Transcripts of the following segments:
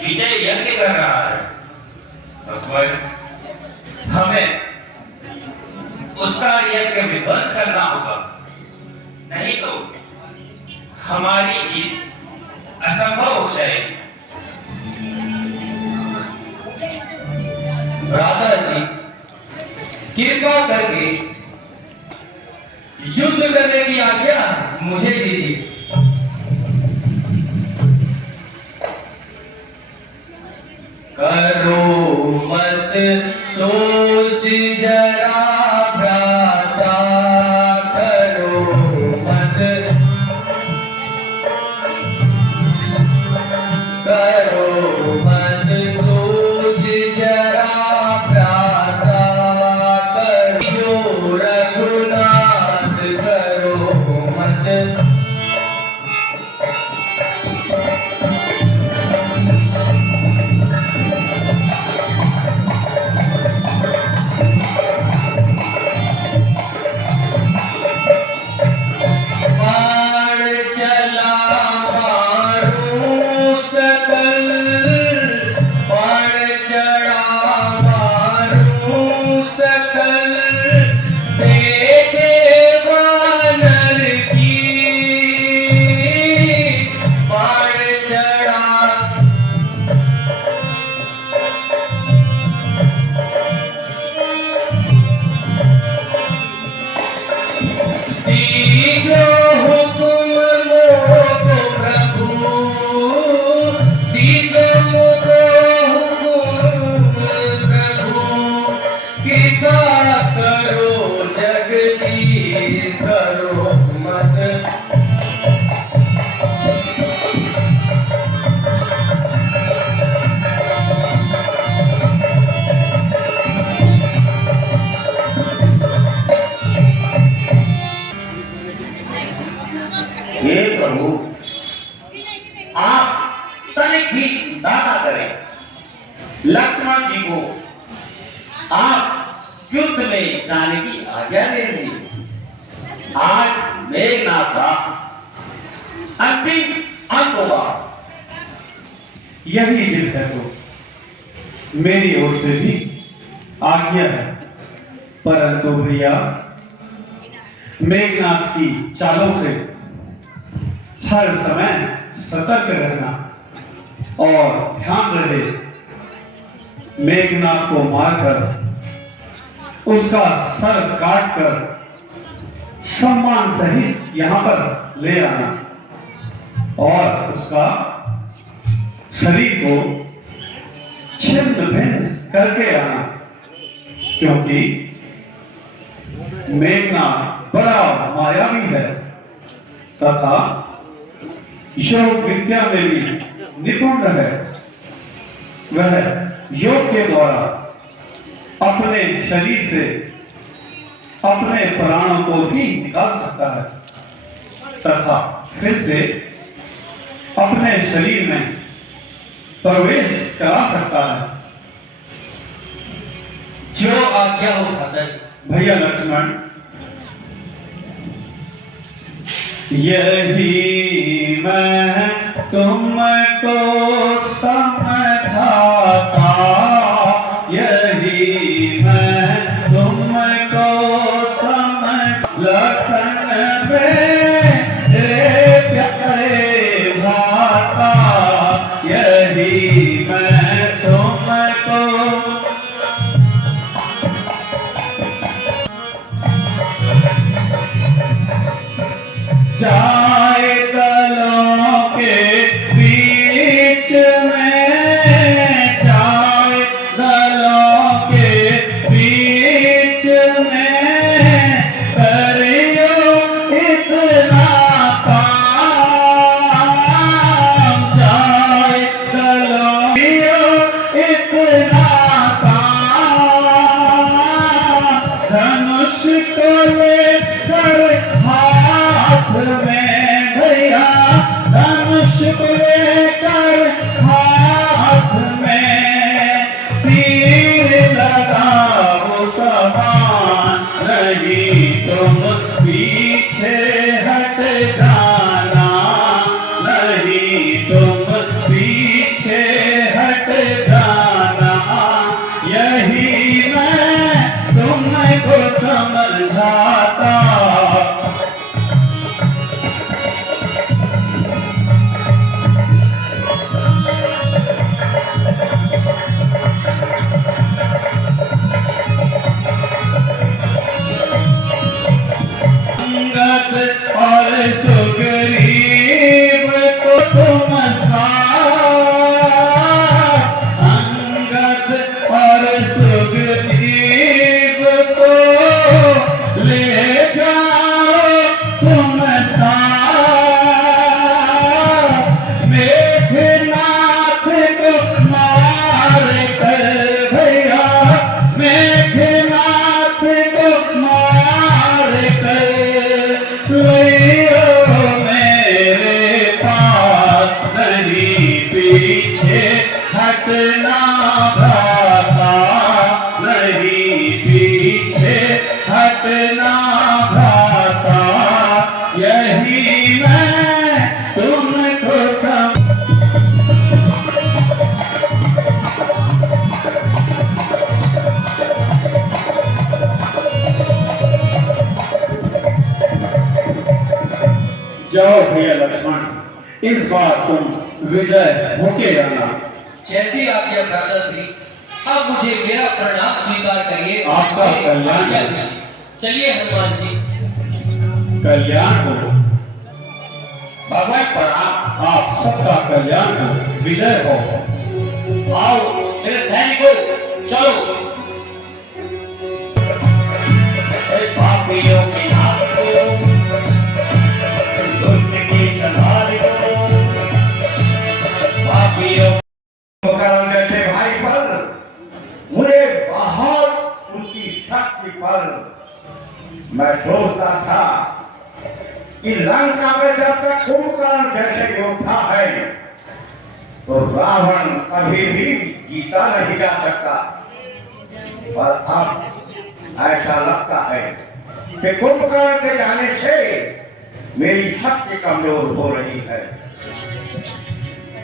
विजय यज्ञ कर रहा है, भगवान हमें उसका यज्ञ विध्वंस करना होगा, नहीं तो हमारी जीत असंभव हो जाएगी। राधा जी, कृपा करके युद्ध करने की आज्ञा मुझे दीजिए। करो मत सोच जरा भ्राता, करो मत, करो मत सोच जरा भ्राता, करो रघुनाथ, करो मत। हे प्रभु, आप तनिक भी चिंता ना करें। लक्ष्मण जी को आप युद्ध में जाने की आज्ञा दे दीजिए। आज मेघनाथ का अंतिम अंत होगा। यही जिद है तो मेरी ओर से भी आज्ञा है, परंतु भैया मेघनाथ की चालों से हर समय सतर्क रहना और ध्यान रहे, मेघनाथ को मारकर उसका सर काटकर सम्मान सहित यहां पर ले आना और उसका शरीर को छिन्न भिन्न करके आना, क्योंकि मेघनाथ बड़ा मायावी है तथा योग विद्या में भी निपुण है। वह योग के द्वारा अपने शरीर से अपने प्राणों को भी निकाल सकता है तथा फिर से अपने शरीर में प्रवेश करा सकता है। जो आज्ञा हो भ्राता जी। भैया लक्ष्मण, यही मैं तुमको समझाता, यही मैं तुमको समझ लखन मेरे प्यारे भ्राता, यही मैं तुमको जाए दलों के बीच में, जाए दलों के बीच में, करियो इतना काम, जाए दलों पीछे हटना भ्राता, नहीं पीछे हटना भ्राता, यही मैं तुमको जाओ भैया लक्ष्मण, इस बार तुम विजय होके रहना। जैसी आज्ञा भ्राताश्री, अब मुझे मेरा प्रणाम स्वीकार करिए। आपका कल्याण हो। चलिए हनुमान जी। कल्याण हो। भगवान प्रणाम। आप सबका कल्याण हो, विजय हो। आओ मेरे सैनिकों, चलो। पापियों के हाथ को, दुष्ट की तलवार को, पापियों कारण जैसे भाई पर मुझे बहुत उनकी शक्ति पर मैं सोचता था कि लंका में जब तक कुंभकर्ण जैसे योद्धा है तो रावण कभी भी जीता नहीं जा सकता, पर अब ऐसा लगता है कि कुंभकर्ण के जाने से मेरी शक्ति कमजोर हो रही है।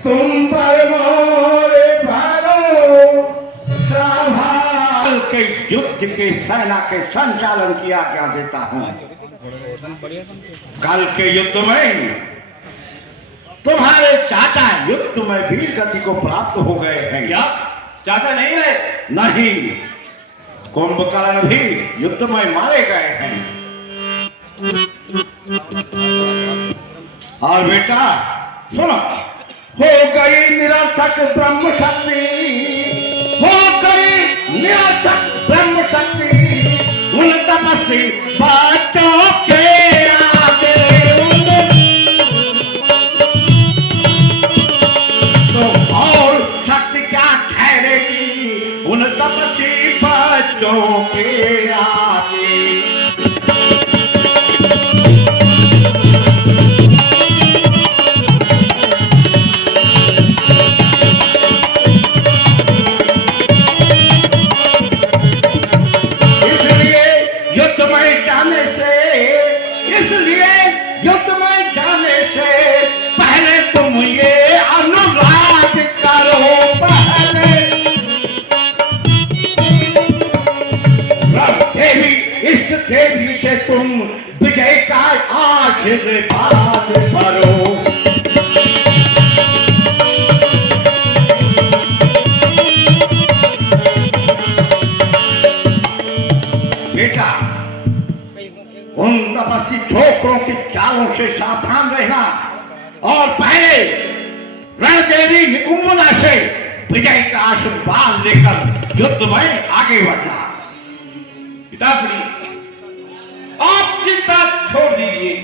तुम पर मोरे भालो संभाल के युद्ध के सेना के संचालन की आज्ञा देता हूं। कल के युद्ध में तुम्हारे चाचा युद्ध में वीर गति को प्राप्त हो गए हैं। क्या चाचा नहीं रहे? नहीं, कुंभकर्ण भी युद्ध में मारे गए हैं। और बेटा सुनो, हो गई निरर्थक ब्रह्म शक्ति, हो गई निरर्थक ब्रह्म शक्ति, उन तपस्वी बच्चों के आगे तो और शक्ति क्या ठहरेगी उन तपस्वी बच्चों के आगे। पहले तुम ये अनुराग करो, पहले रब देवी इष्ट देवी से तुम विजय का आशीर्वाद करो। बेटा उन तपस्वी छोकरों की चालों से सावधान रहना और पहले रणदेवी निकुंभला से विजय का आशीर्वाद लेकर युद्ध में आगे बढ़ना। पिताश्री, आप चिंता छोड़ दीजिए।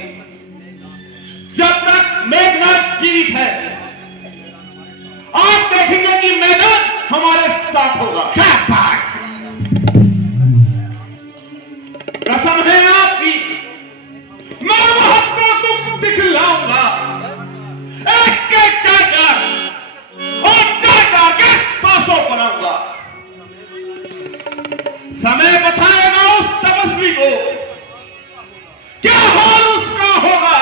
जब तक मेघनाथ जीवित है, आप देखेंगे कि मेघनाथ हमारे साथ होगा। शाबाश, कसम है आपकी, मैं महत्व को तुम दिखलाऊंगा। एक के चाचा और चाचा के सांसों बनाऊंगा। समय बताएगा उस तपस्वी को क्या हाल उसका होगा।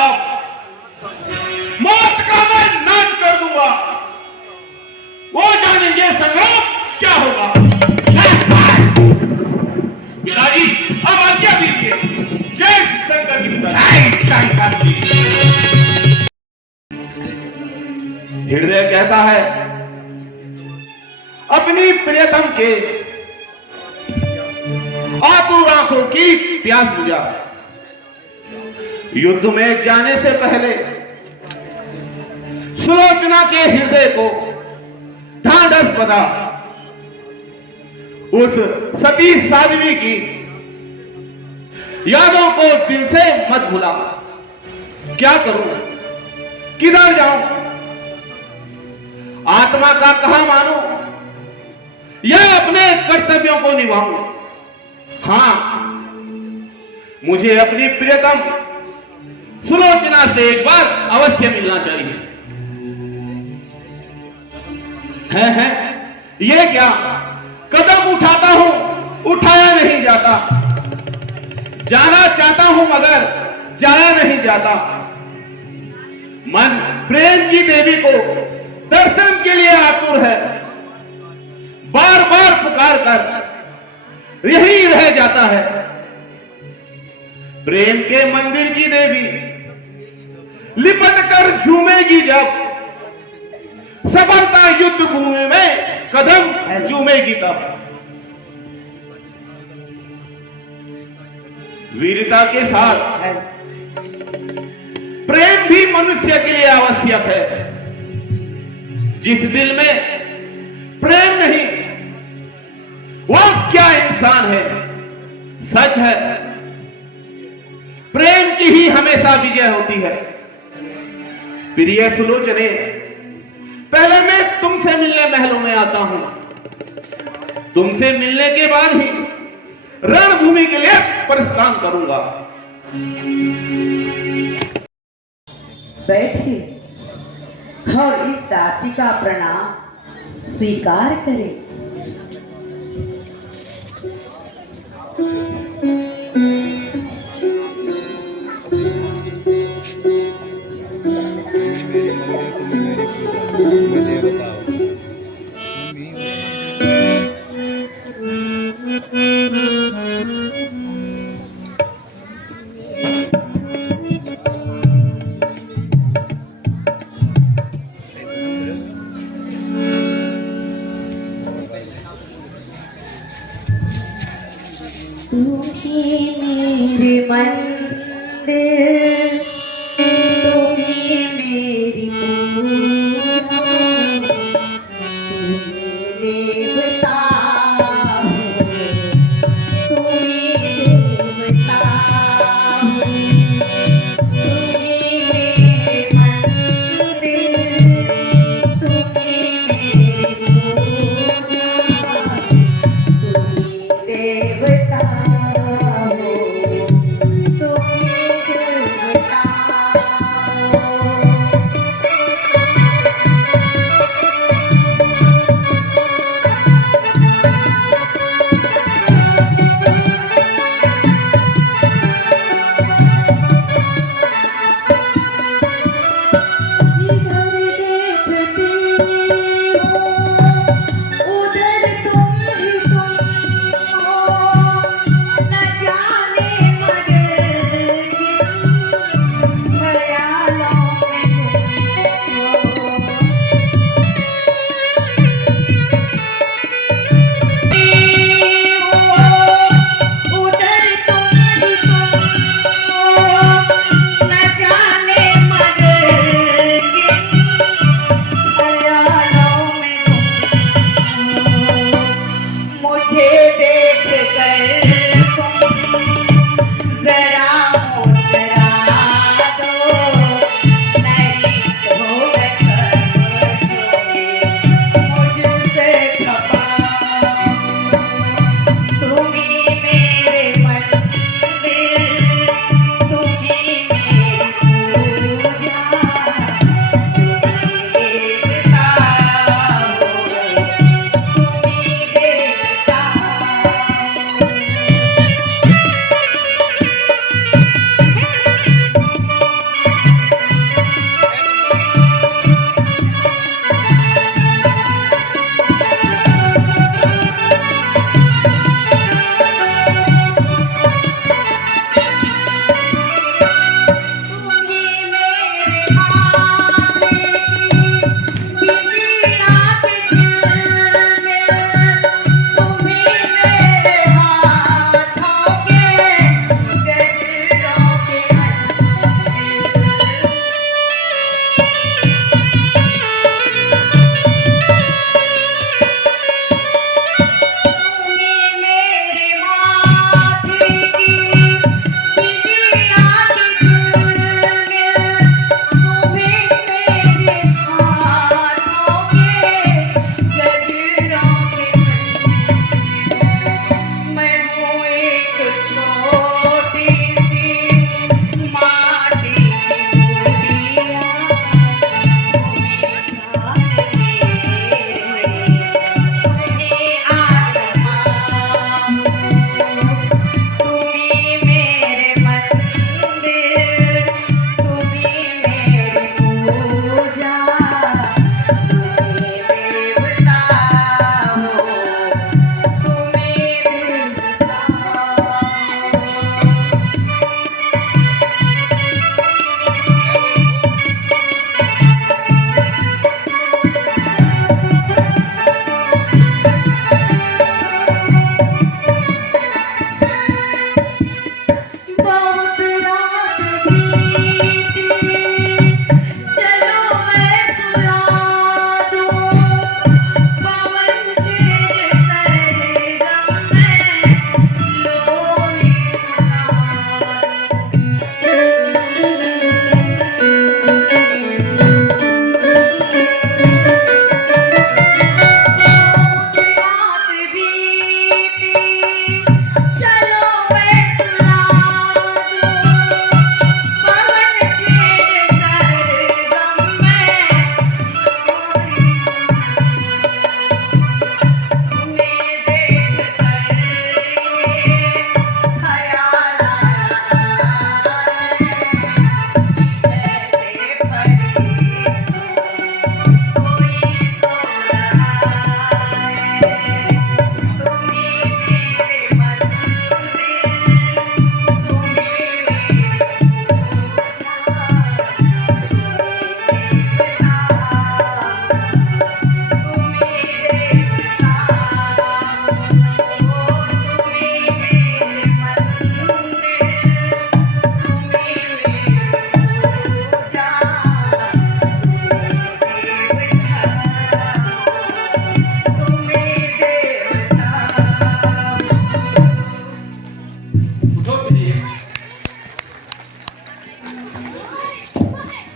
मौत का मैं नाच कर दूंगा, वो जानेंगे संग्राम क्या होगा। पिताजी अब आज्ञा दीजिए। जय शंकर की पिता। जय शंकर जी। हृदय कहता है अपनी प्रियतम के आतुर आंखों की प्यास बुझा। युद्ध में जाने से पहले सुलोचना के हृदय को ढांढस बंधा। उस सती साध्वी की यादों को दिल से मत भूला। क्या करूं, किधर जाऊं, आत्मा का कहा मानूं या अपने कर्तव्यों को निभाऊं। हां, मुझे अपनी प्रियतम सुलोचना से एक बार अवश्य मिलना चाहिए। है ये क्या? कदम उठाता हूं, उठाया नहीं जाता। जाना चाहता हूं मगर जाया नहीं जाता। मन प्रेम की देवी को दर्शन के लिए आतुर है। बार बार पुकार कर यही रह जाता है। प्रेम के मंदिर की देवी लिपट कर झूमेगी जब, सफलता युद्ध भूमि में कदम झूमेगी तब। वीरता के साथ प्रेम भी मनुष्य के लिए आवश्यक है। जिस दिल में प्रेम नहीं वह क्या इंसान है? सच है प्रेम की ही हमेशा विजय होती है। प्रिय सुलोचने, पहले मैं तुमसे मिलने महलों में आता हूं। तुमसे मिलने के बाद ही रणभूमि के लिए प्रस्थान करूंगा। बैठे और इस दासी का प्रणाम स्वीकार करें। तू ही मेरे मंदिर, तू ही मेरी पूजा, तू ही देवता हो, तू ही देवता हो, तू ही मेरे मंदिर, तू ही मेरी पूजा, तू ही देवता हो, तू ही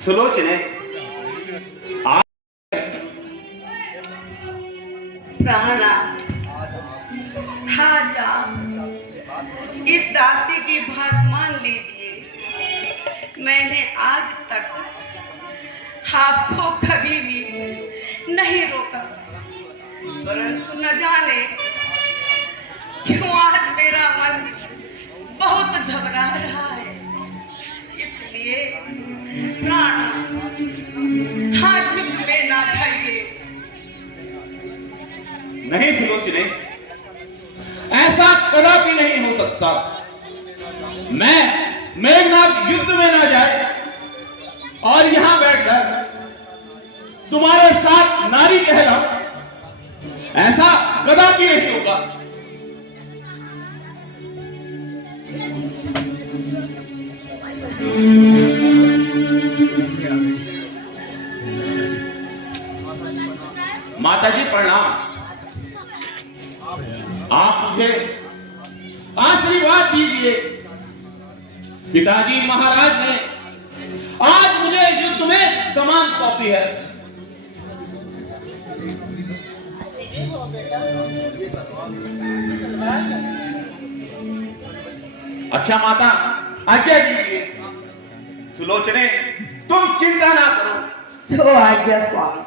सुलोचने प्राणा, आज आप इस दासी की बात मान लीजिए। मैंने आज तक आपको कभी भी नहीं रोका, परंतु न जाने क्यों आज मेरा मन बहुत घबरा रहा है। इसलिए प्राणा, आज युद्ध में ना जाइए। नहीं सुलोचने, ऐसा कदापि नहीं हो सकता। मैं मेघनाथ युद्ध में ना जाए और यहां बैठकर तुम्हारे साथ नारी कहलाऊं, ऐसा कदापि नहीं होगा। माताजी प्रणाम। आप मुझे आशीर्वाद दीजिए। पिताजी महाराज ने आज मुझे युद्ध में कमान सौंपी है। अच्छा माता, आज्ञा दीजिए। सुलोचने, तुम चिंता ना करो। जो आज्ञा स्वामी।